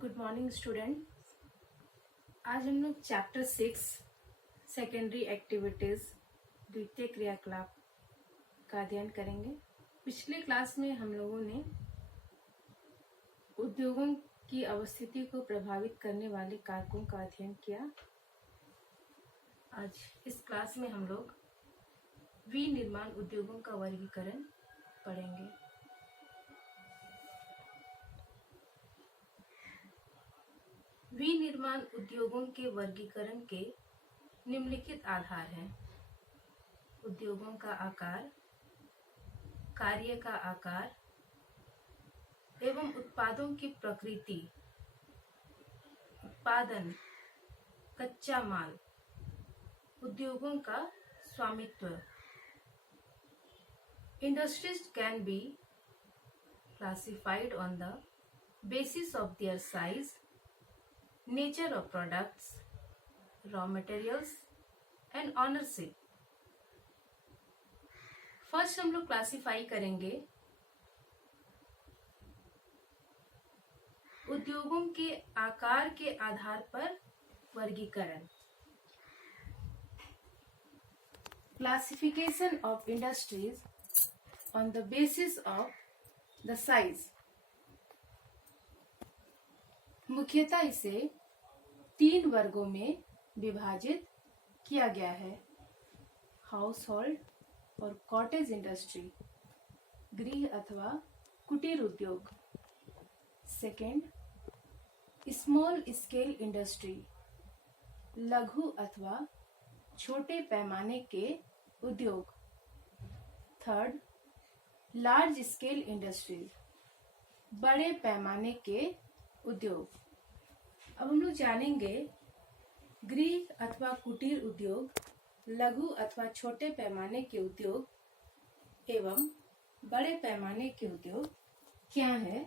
Good morning student. आज हम लोग चैप्टर 6 सेकेंडरी एक्टिविटीज द्वितीय क्रियाकलाप का अध्ययन करेंगे। पिछले क्लास में हम लोगों ने उद्योगों की अवस्थिति को प्रभावित करने वाले कारकों का अध्ययन किया। आज इस क्लास में हम लोग विनिर्माण उद्योगों का वर्गीकरण पढ़ेंगे। विनिर्माण उद्योगों के वर्गीकरण के निम्नलिखित आधार हैं। उद्योगों का आकार, कार्य का आकार एवं उत्पादों की प्रकृति, उत्पादन, कच्चा माल, उद्योगों का स्वामित्व। Industries can be classified on the basis of their size, nature of products, raw materials and ownership. First हम लोग क्लासिफाई करेंगे उद्योगों के आकार के आधार पर वर्गीकरण। Classification of industries on the basis of the size. मुख्यतः इसे 3 वर्गों में विभाजित किया गया है। हाउस होल्ड और कॉटेज इंडस्ट्री, गृह अथवा कुटीर उद्योग। सेकेंड, स्मॉल स्केल इंडस्ट्री, लघु अथवा छोटे पैमाने के उद्योग। थर्ड, लार्ज स्केल इंडस्ट्री, बड़े पैमाने के उद्योग। अब हम लोग जानेंगे गृह अथवा कुटीर उद्योग, लघु अथवा छोटे पैमाने के उद्योग एवं बड़े पैमाने के उद्योग क्या है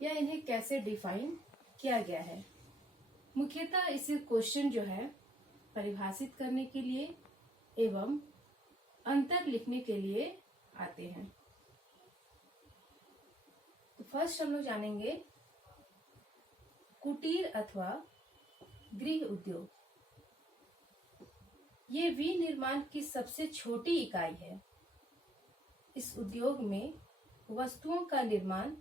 या इन्हें कैसे डिफाइन किया गया है। मुख्यतः इसे क्वेश्चन जो है परिभाषित करने के लिए एवं अंतर लिखने के लिए आते हैं। तो फर्स्ट हम लोग जानेंगे कुटीर अथवा गृह उद्योग। ये विनिर्माण की सबसे छोटी इकाई है। इस उद्योग में वस्तुओं का निर्माण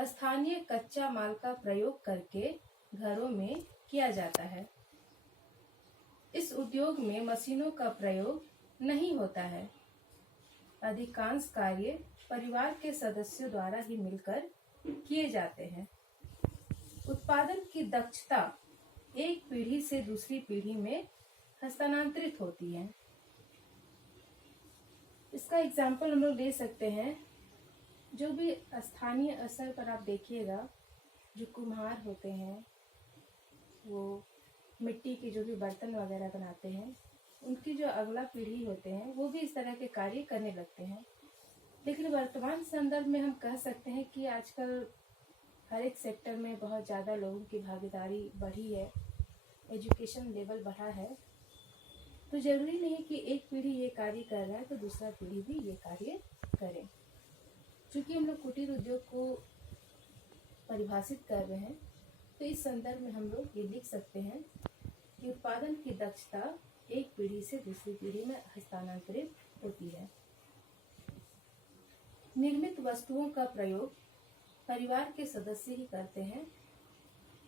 स्थानीय कच्चा माल का प्रयोग करके घरों में किया जाता है। इस उद्योग में मशीनों का प्रयोग नहीं होता है। अधिकांश कार्य परिवार के सदस्यों द्वारा ही मिलकर किए जाते हैं। उत्पादन की दक्षता एक पीढ़ी से दूसरी पीढ़ी में हस्तांतरित होती है। इसका एग्जाम्पल हम लोग ले सकते हैं। जो भी स्थानीय स्तर पर आप देखिएगा, जो कुम्हार होते हैं वो मिट्टी के जो भी बर्तन वगैरह बनाते हैं, उनकी जो अगला पीढ़ी होते हैं वो भी इस तरह के कार्य करने लगते हैं। लेकिन वर्तमान संदर्भ में हम कह सकते हैं कि आजकल हर एक सेक्टर में बहुत ज़्यादा लोगों की भागीदारी बढ़ी है, एजुकेशन लेवल बढ़ा है। तो जरूरी नहीं कि एक पीढ़ी ये कार्य कर रहा है तो दूसरा पीढ़ी भी ये कार्य करे। चूंकि हम लोग कुटीर उद्योग को परिभाषित कर रहे हैं तो इस संदर्भ में हम लोग ये लिख सकते हैं कि उत्पादन की दक्षता एक पीढ़ी से दूसरी पीढ़ी में हस्तांतरित होती है। निर्मित वस्तुओं का प्रयोग परिवार के सदस्य ही करते हैं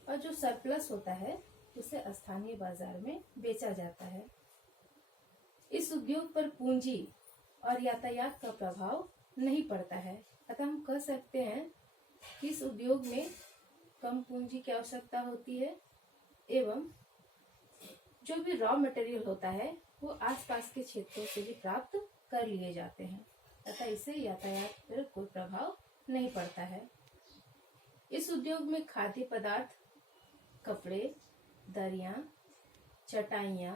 और जो सरप्लस होता है उसे स्थानीय बाजार में बेचा जाता है। इस उद्योग पर पूंजी और यातायात का प्रभाव नहीं पड़ता है। अतः हम कह सकते हैं कि इस उद्योग में कम पूंजी की आवश्यकता होती है एवं जो भी रॉ मटेरियल होता है वो आसपास के क्षेत्रों से भी प्राप्त कर लिए जाते हैं। तथा इससे यातायात पर कोई प्रभाव नहीं पड़ता है। इस उद्योग में खाद्य पदार्थ, कपड़े, दरियां, चटाइयां,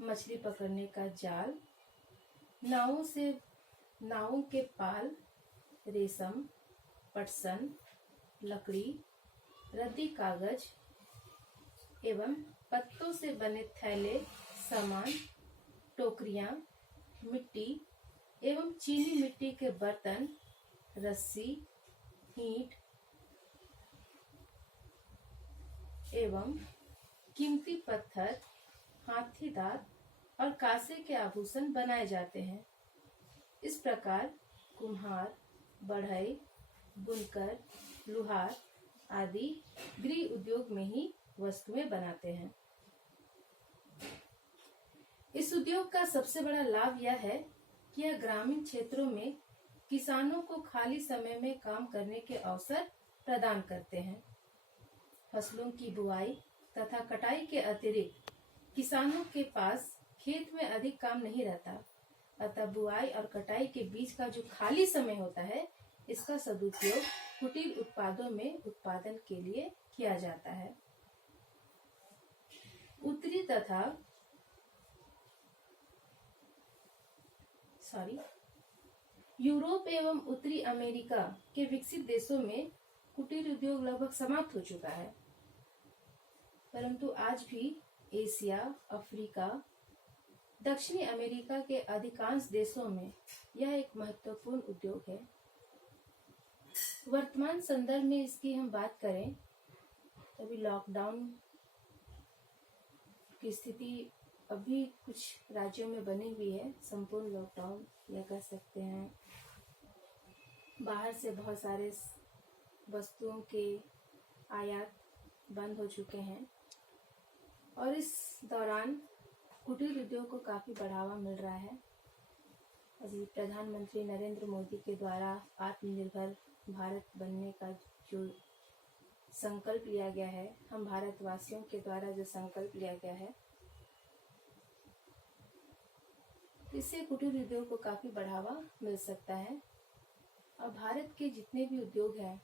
मछली पकड़ने का जाल, नावों के पाल, रेशम, पटसन, लकड़ी, रद्दी कागज एवं पत्तों से बने थैले, सामान, टोकरियां, मिट्टी एवं चीनी मिट्टी के बर्तन, रस्सी, ईंट, एवं कीमती पत्थर, हाथी दांत और कांसे के आभूषण बनाए जाते हैं। इस प्रकार कुम्हार, बढ़ई, बुनकर, लुहार आदि गृह उद्योग में ही वस्तुएं बनाते हैं। इस उद्योग का सबसे बड़ा लाभ यह है कि यह ग्रामीण क्षेत्रों में किसानों को खाली समय में काम करने के अवसर प्रदान करते हैं। फसलों की बुआई तथा कटाई के अतिरिक्त किसानों के पास खेत में अधिक काम नहीं रहता, अतः बुआई और कटाई के बीच का जो खाली समय होता है, इसका सदुपयोग कुटीर उत्पादों में उत्पादन के लिए किया जाता है। यूरोप एवं उत्तरी अमेरिका के विकसित देशों में कुटीर उद्योग लगभग समाप्त हो चुका है, परंतु आज भी एशिया, अफ्रीका, दक्षिणी अमेरिका के अधिकांश देशों में यह एक महत्वपूर्ण उद्योग है। वर्तमान संदर्भ में इसकी हम बात करें, अभी लॉकडाउन की स्थिति अभी कुछ राज्यों में बनी हुई है, संपूर्ण लॉकडाउन या कह सकते हैं। बाहर से बहुत सारे वस्तुओं के आयात बंद हो चुके हैं और इस दौरान कुटीर उद्योग को काफी बढ़ावा मिल रहा है। अभी प्रधानमंत्री नरेंद्र मोदी के द्वारा आत्मनिर्भर भारत बनने का जो संकल्प लिया गया है, हम भारतवासियों के द्वारा जो संकल्प लिया गया है, इससे कुटीर उद्योग को काफी बढ़ावा मिल सकता है। और भारत के जितने भी उद्योग हैं,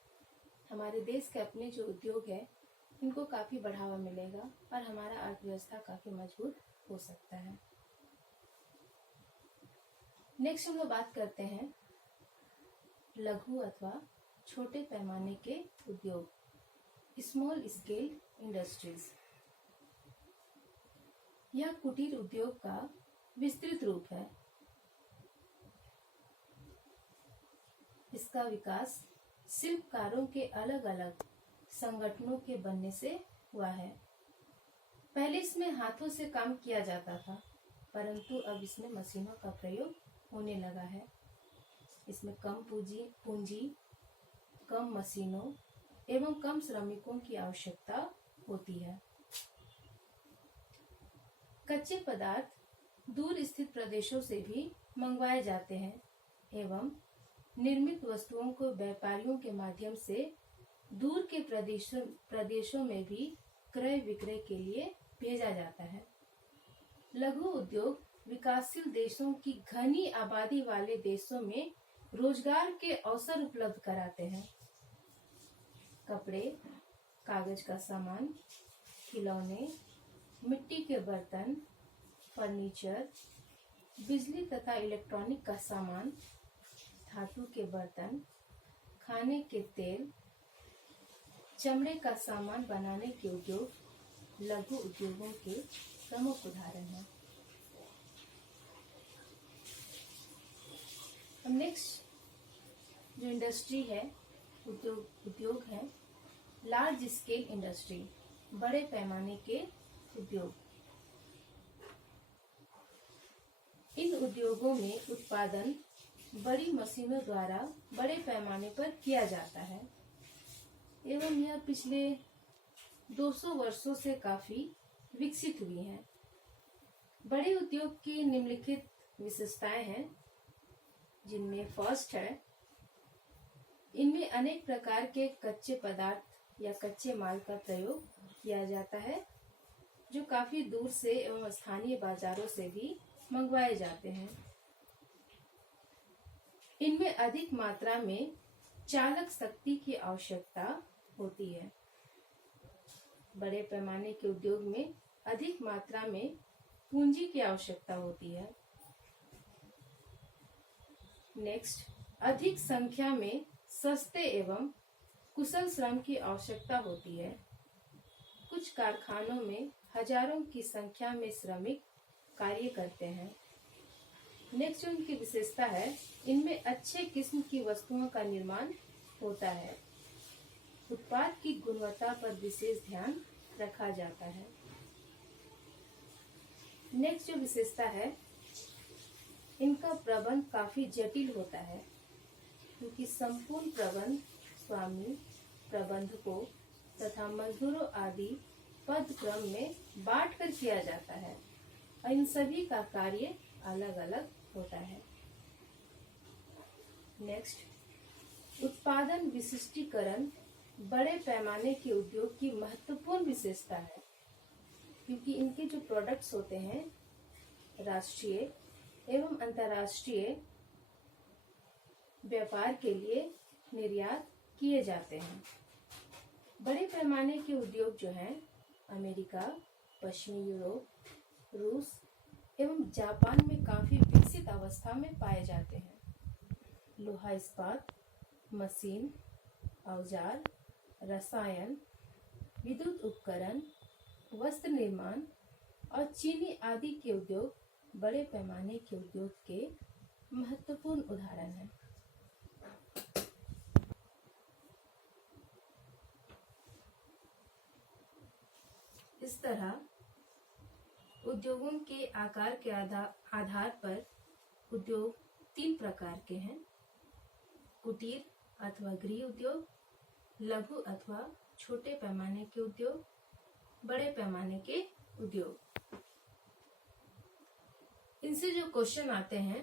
हमारे देश के अपने जो उद्योग है, इनको काफी बढ़ावा मिलेगा और हमारा अर्थव्यवस्था काफी मजबूत हो सकता है। नेक्स्ट हम लोग बात करते हैं लघु अथवा छोटे पैमाने के उद्योग, स्मॉल स्केल इंडस्ट्रीज। यह कुटीर उद्योग का विस्तृत रूप है। इसका विकास शिल्पकारों के अलग अलग संगठनों के बनने से हुआ है। पहले इसमें हाथों से काम किया जाता था, परंतु अब इसमें मशीनों का प्रयोग होने लगा है। इसमें कम पूंजी, कम मशीनों एवं कम श्रमिकों की आवश्यकता होती है। कच्चे पदार्थ दूर स्थित प्रदेशों से भी मंगवाए जाते हैं एवं निर्मित वस्तुओं को व्यापारियों के माध्यम से दूर के प्रदेशों में भी क्रय विक्रय के लिए भेजा जाता है। लघु उद्योग विकासशील देशों की घनी आबादी वाले देशों में रोजगार के अवसर उपलब्ध कराते हैं। कपड़े, कागज का सामान, खिलौने, मिट्टी के बर्तन, फर्नीचर, बिजली तथा इलेक्ट्रॉनिक का सामान, धातु के बर्तन, खाने के तेल, चमड़े का सामान बनाने के उद्योग लघु उद्योगों के प्रमुख उदाहरण हैं। अब नेक्स्ट जो इंडस्ट्री है, उद्योग है लार्ज स्केल इंडस्ट्री, बड़े पैमाने के उद्योग। इन उद्योगों में उत्पादन बड़ी मशीनों द्वारा बड़े पैमाने पर किया जाता है एवं यह पिछले 200 वर्षों से काफी विकसित हुई हैं। बड़े उद्योग की निम्नलिखित विशेषताएं हैं, जिनमें फर्स्ट है, इनमें अनेक प्रकार के कच्चे पदार्थ या कच्चे माल का प्रयोग किया जाता है, जो काफी दूर से एवं स्थानीय बाजारों से भी मंगवाए जाते हैं। इनमें अधिक मात्रा में चालक शक्ति की आवश्यकता होती है। बड़े पैमाने के उद्योग में अधिक मात्रा में पूंजी की आवश्यकता होती है। नेक्स्ट, अधिक संख्या में सस्ते एवं कुशल श्रम की आवश्यकता होती है। कुछ कारखानों में हजारों की संख्या में श्रमिक कार्य करते हैं। नेक्स्ट उनकी विशेषता है, इनमें अच्छे किस्म की वस्तुओं का निर्माण होता है। उत्पाद की गुणवत्ता पर विशेष ध्यान रखा जाता है। नेक्स्ट जो विशेषता है, इनका प्रबंध काफी जटिल होता है, क्योंकि संपूर्ण प्रबंध स्वामी, प्रबंधकों तथा मजदूरों आदि पद क्रम में बांट कर किया जाता है और इन सभी का कार्य अलग अलग होता है। नेक्स्ट, उत्पादन विशिष्टीकरण बड़े पैमाने के उद्योग की महत्वपूर्ण विशेषता है, क्योंकि इनके जो प्रोडक्ट्स होते हैं राष्ट्रीय एवं अंतर्राष्ट्रीय व्यापार के लिए निर्यात किए जाते हैं। बड़े पैमाने के उद्योग जो हैं अमेरिका, पश्चिमी यूरोप, रूस एवं जापान में काफी विकसित अवस्था में पाए जाते हैं। लोहा इस्पात, मशीन, औजार, रसायन, विद्युत उपकरण, वस्त्र निर्माण और चीनी आदि के उद्योग बड़े पैमाने के उद्योग के महत्वपूर्ण उदाहरण हैं। इस तरह उद्योगों के आकार के आधार पर उद्योग 3 प्रकार के हैं: कुटीर अथवा गृह उद्योग, लघु अथवा छोटे पैमाने के उद्योग, बड़े पैमाने के उद्योग। इनसे जो क्वेश्चन आते हैं,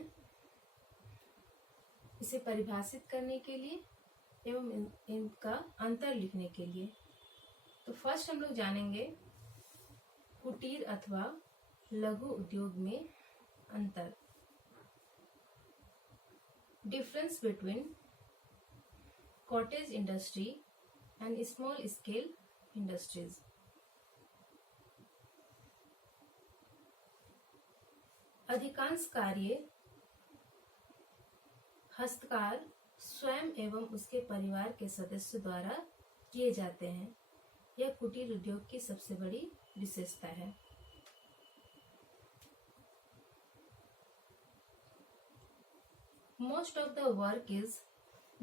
इसे परिभाषित करने के लिए एवं इनका अंतर लिखने के लिए, तो फर्स्ट हम लोग जानेंगे कुटीर अथवा लघु उद्योग में अंतर। Difference between cottage industry and small scale industries. अधिकांश कार्य हस्तकार स्वयं एवं उसके परिवार के सदस्य द्वारा किए जाते हैं। यह कुटीर उद्योग की सबसे बड़ी विशेषता है। Most of the work is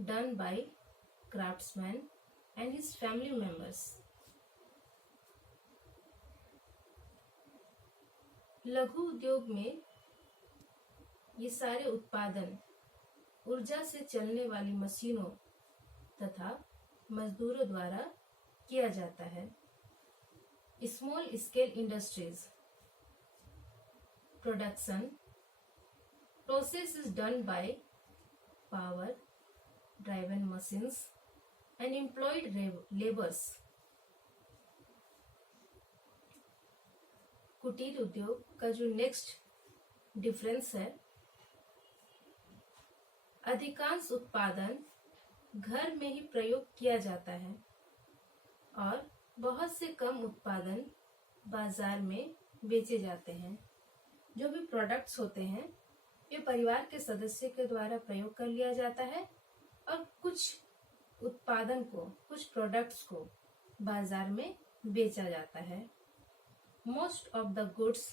done by craftsman and his family members. लघु उद्योग में ये सारे उत्पादन ऊर्जा से चलने वाली मशीनों तथा मजदूरों द्वारा किया जाता है। Small scale industries production process is done by power driven machines and employed labours. कुटीर उद्योग का जो नेक्स्ट डिफरेंस है, अधिकांश उत्पादन घर में ही प्रयोग किया जाता है और बहुत से कम उत्पादन बाजार में बेचे जाते हैं। जो भी प्रोडक्ट्स होते हैं ये परिवार के सदस्य के द्वारा प्रयोग कर लिया जाता है और कुछ उत्पादन को, कुछ प्रोडक्ट्स को बाजार में बेचा जाता है। Most of the goods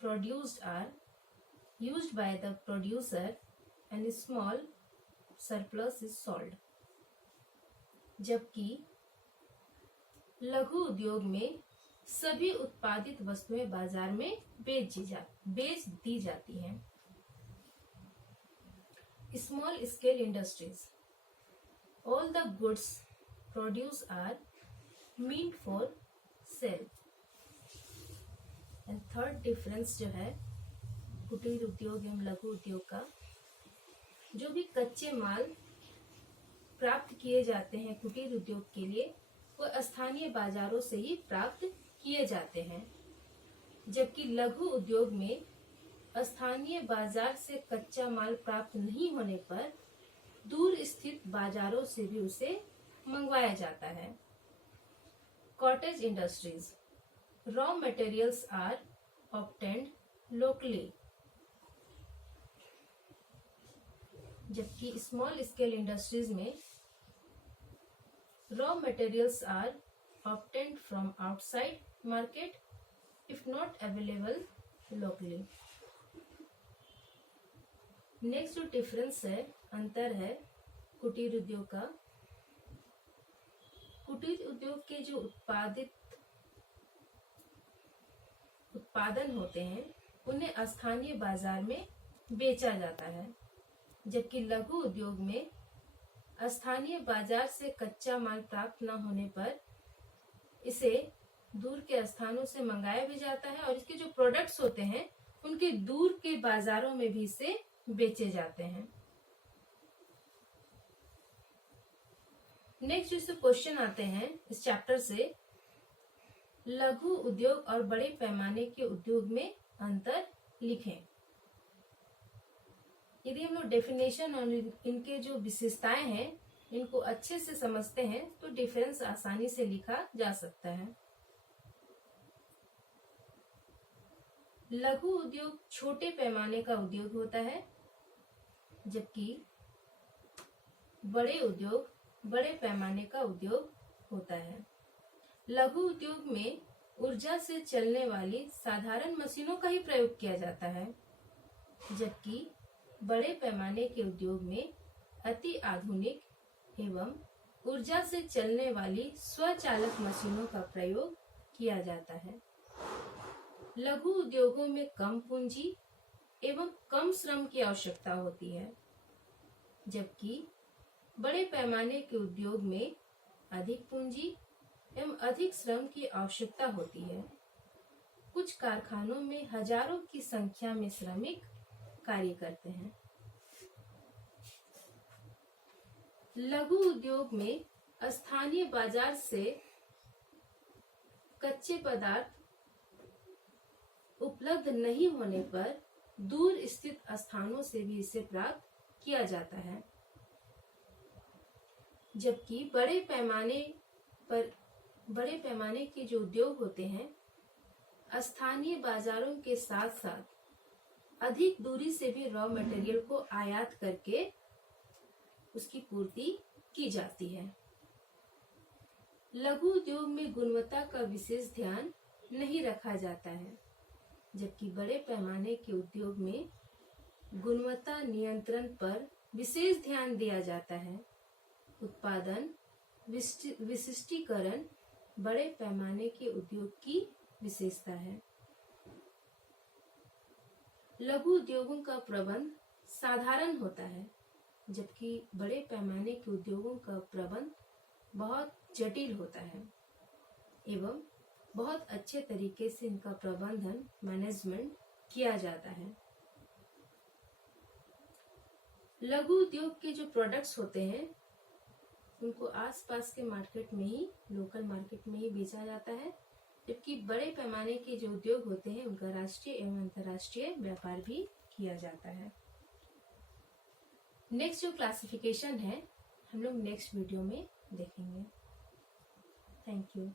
produced are used by the producer and small surplus is sold. जबकि लघु उद्योग में सभी उत्पादित वस्तुएं बाजार में बेच दी जाती हैं। Small scale industries all the goods produce are meant for sale. And third difference जो है कुटीर उद्योग एवं लघु उद्योग का, जो भी कच्चे माल प्राप्त किए जाते हैं कुटीर उद्योग के लिए, वो स्थानीय बाजारों से ही प्राप्त किए जाते हैं। जबकि लघु उद्योग में स्थानीय बाजार से कच्चा माल प्राप्त नहीं होने पर दूर स्थित बाजारों से भी उसे मंगवाया जाता है। Cottage industries raw materials are obtained locally. जबकि स्मॉल स्केल इंडस्ट्रीज में raw materials are obtained from outside market if not available locally. Next जो डिफरेंस है, अंतर है कुटीर उद्योग का, कुटीर उद्योग के जो उत्पादित उत्पादन होते हैं उन्हें स्थानीय बाजार में बेचा जाता है, जबकि लघु उद्योग में स्थानीय बाजार से कच्चा माल प्राप्त न होने पर इसे दूर के स्थानों से मंगाया भी जाता है और इसके जो प्रोडक्ट्स होते हैं उनके दूर के बाजारों में भी इसे बेचे जाते हैं। नेक्स्ट जो क्वेश्चन आते हैं इस चैप्टर से, लघु उद्योग और बड़े पैमाने के उद्योग में अंतर लिखें। यदि हम लोग डेफिनेशन और इनके जो विशेषताएं हैं इनको अच्छे से समझते हैं तो डिफरेंस आसानी से लिखा जा सकता है। लघु उद्योग छोटे पैमाने का उद्योग होता है, जबकि बड़े उद्योग बड़े पैमाने का उद्योग होता है। लघु उद्योग में ऊर्जा से चलने वाली साधारण मशीनों का ही प्रयोग किया जाता है, जबकि बड़े पैमाने के उद्योग में अति आधुनिक एवं ऊर्जा से चलने वाली स्वचालक मशीनों का प्रयोग किया जाता है। लघु उद्योगों में कम पूंजी एवं कम श्रम की आवश्यकता होती है, जबकि बड़े पैमाने के उद्योग में अधिक पूंजी एवं अधिक श्रम की आवश्यकता होती है। कुछ कारखानों में हजारों की संख्या में श्रमिक कार्य करते हैं। लघु उद्योग में स्थानीय बाजार से कच्चे पदार्थ उपलब्ध नहीं होने पर दूर स्थित स्थानों से भी इसे प्राप्त किया जाता है, जबकि बड़े पैमाने के जो उद्योग होते हैं स्थानीय बाजारों के साथ साथ अधिक दूरी से भी रॉ मटेरियल को आयात करके उसकी पूर्ति की जाती है। लघु उद्योग में गुणवत्ता का विशेष ध्यान नहीं रखा जाता है, जबकि बड़े पैमाने के उद्योग में गुणवत्ता नियंत्रण पर विशेष ध्यान दिया जाता है। उत्पादन विशिष्टीकरण बड़े पैमाने के उद्योग की विशेषता है। लघु उद्योगों का प्रबंध साधारण होता है, जबकि बड़े पैमाने के उद्योगों का प्रबंध बहुत जटिल होता है एवं बहुत अच्छे तरीके से इनका प्रबंधन मैनेजमेंट किया जाता है। लघु उद्योग के जो प्रोडक्ट्स होते हैं उनको आसपास के मार्केट में ही, लोकल मार्केट में ही बेचा जाता है, जबकि बड़े पैमाने के जो उद्योग होते हैं उनका राष्ट्रीय एवं अंतर्राष्ट्रीय व्यापार भी किया जाता है। नेक्स्ट जो क्लासिफिकेशन है हम लोग नेक्स्ट वीडियो में देखेंगे। Thank you.